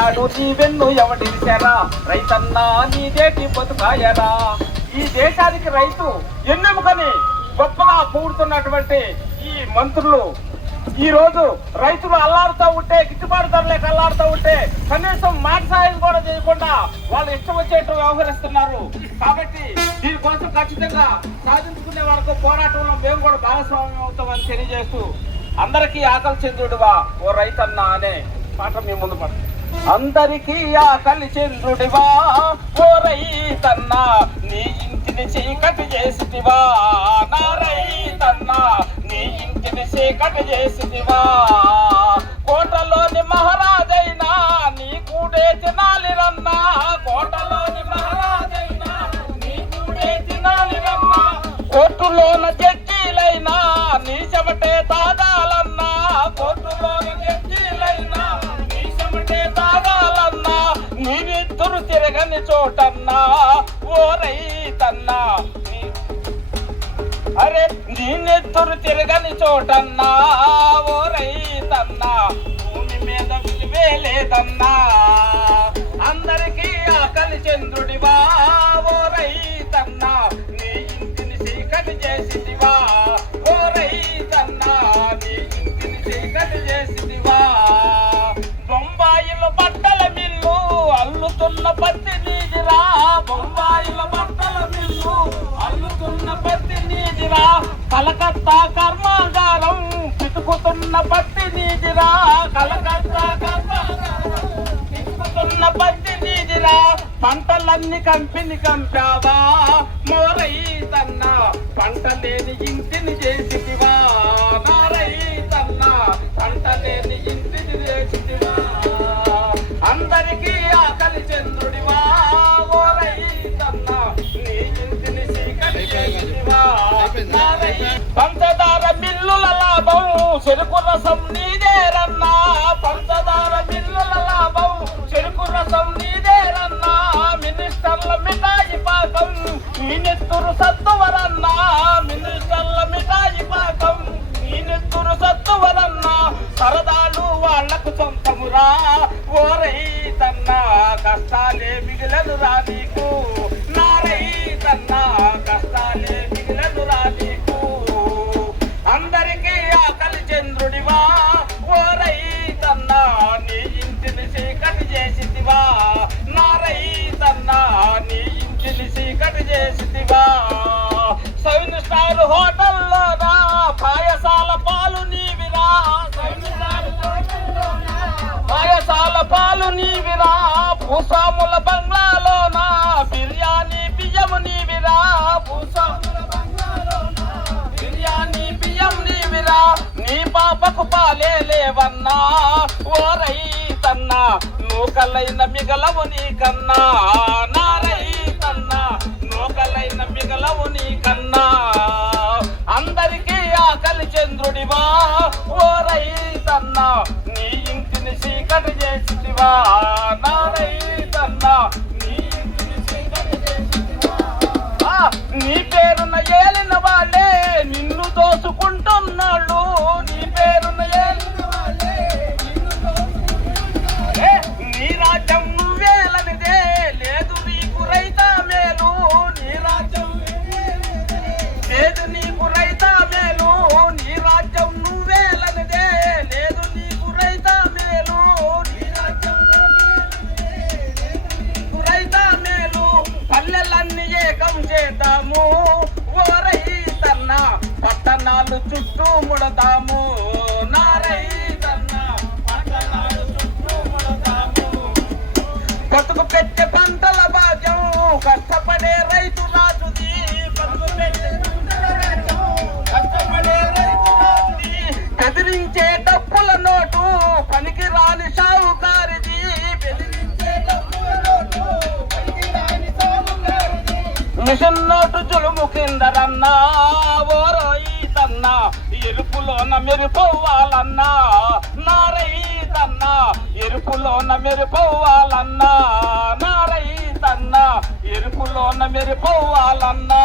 ఆనాడు నీ వెన్ను ఎవడిరిచారా రైతన్నా నీదేటి బతుకాయరా. ఈ దేశానికి రైతు ఎన్నెముకని గొప్పగా పొగుడుతున్నటువంటి ఈ మంత్రులు ఈ రోజు రైతులు అల్లాడుతూ ఉంటే, గిట్టుబాటు ధర లేక అల్లాడుతూ ఉంటే కనీసం మాట సాయం కూడా చేయకుండా వాళ్ళు ఇష్టం వచ్చేట్టు వ్యవహరిస్తున్నారు. కాబట్టి దీనికోసం ఖచ్చితంగా సాధించుకునే వరకు పోరాటంలో మేము కూడా భాగస్వామ్యం అవుతామని తెలియజేస్తూ అందరికీ ఆకలి చంద్రుడివా ఓ రైతన్నా అనే పాట మీ ముందు పడుతుంది. అందరికీ ఆకలి చంద్రుడివా ఓ రైతన్నా నీ ఇంటిని చీకటి చేసివా, నా రైతన్నా నీ ఇంటిని చీకటి చేసివా. కోటలోని మహారాజైనా నీ కూడే తినాలి రన్నా, కోటలోని మహారాజైనా నీ కూడే తినాలి రన్నా. కోర్టులోన జడ్జీలైనా నీ చెమటే తాగాలన్నా, కోర్టులోన జడ్జీలైనా నీ చెమటే తాగాలన్నా. నీవిద్దరు తిరగని చోటన్నా ఓ రైతన్నా, అరే నేనెత్తురు తిరగని చోటన్నా ఓ రైతన్నా, భూమి మీద విలువే లేదన్నా. అందరికీ ఆకలి చంద్రుడివా ఓ రైతన్నా నీ ఇంటిని చీకటి చేసివా, ఓ రైతన్నా నీ ఇంటిని చీకటి చేసివా. బొంబాయిలో బట్టల మిల్లు అల్లుతున్న పత్తి నీదిరా, బొంబాయిలో బట్టల మిల్లు అల్లుతున్న పత్తి నీదిరా. కలకత్తా కర్మాగారం పితుకుతున్న పత్తి నీదిరా, కలకత్తా కర్మాగారం పితుకుతున్న పత్తి నీదిరా. పంటలన్నీ కంపిని కంపావా మో రైతన్నా, పంట లేని ఇంటిని చేసివా, నా రైతన్నా పంట లేని ఇంటిని చేసివా. అందరికీ ఆకలి చంద్రుడివా ఓ రైతన్నా నీ ఇంటిని చీకటి చేసివా. పంచదార మిల్లుల లాభం చెరుకు రసం నీదేరన్నా, పంచదార మిల్లుల లాభం చెరుకు రసం నీదేరన్నా. మినిస్టర్ల మిఠాయి పాకం ఈ నెత్తురు సత్తువరన్నా, మినిస్టర్ల మిఠాయి పాకం ఈ నెత్తురు సత్తువరన్నా. సరదాలు వాళ్లకు సొంతమురా ఓ రైతన్నా, కష్టాలే మిగిలనురా నీకు, నా రైతన్నా కష్టాలే మిగిలనురా నీకు. అందరికీ ఆకలి చంద్రుడివా ఓ రైతన్నా నీ ఇంటిని చీకటి చేసివా, నా రైతన్నా నీ ఇంటిని చీకటి చేసివా. 7 స్టార్ హోటల్లోనా పాయసాల పాలు నీవిరా, పాయసాల పాలు నీవిరా. భూస్వాముల బంగ్లాలోనా బిర్యానీ బియ్యము నీవిరా, భూస్వాముల బంగ్లాలోనా బిర్యానీ బియ్యం నీవిరా. నీ పాపకు పాలే లేవన్నా ఓ రైతన్నా, నూకలైన మిగలవు నీకన్నా, నా రైతన్నా నూకలైన మిగలవు నీకన్నా. అందరికీ ఆకలి చంద్రుడివా ఓ రైతన్నా నీ ఇంటిని చీకటి చేసివా, నా రైతన్నా నీ ఇంటిని చీకటి చేసివా. నీ పేరున ఏలిన వాళ్ళే నిన్ను దోసుకుంటున్నాళ్ళు, నీ పేరున ఏలిన వాళ్ళే నిన్ను దోసుకుంటున్నాళ్ళే. నీ రాజ్యం నువ్వేలనిదే లేదు నీకు రైతా మేలు, నీ రాజ్యం లేదు నీకు రైతా మేలు. నీ రాజ్యం నువ్వేలనిదే లేదు నీకు రైతా మేలు, నీ రాజ్యం రైతా మేలు. పల్లెలన్నీ ఏకం చేద్దాము ఓ రైతన్నా, పట్టణాలు చుట్టూ ముడదాము, నా రైతన్నా పట్టణాలు చుట్టూ ముడదాము. బతుకు పెట్టే పంటల భాగ్యం కష్టపడే రైతు రాజుది, బతుకు పెట్టే పంటల భాగ్యం కష్టపడే రైతు రాజుది. బెదిరించే డబ్బుల నోటు పనికి రాని సావుకారిది, బెదిరించే డబ్బుల నోటు పనికి రాని సావుకారిది. మిషన్ నోటు జులుము కిందరన్నా ఓ రైతన్నా, ఎరుపులోన మెరిపోవాలన్నా, నా రైతన్నా ఎరుపులోన మెరిపోవాలన్నా, నా రైతన్నా ఎరుపులోన మెరిపోవాలన్నా.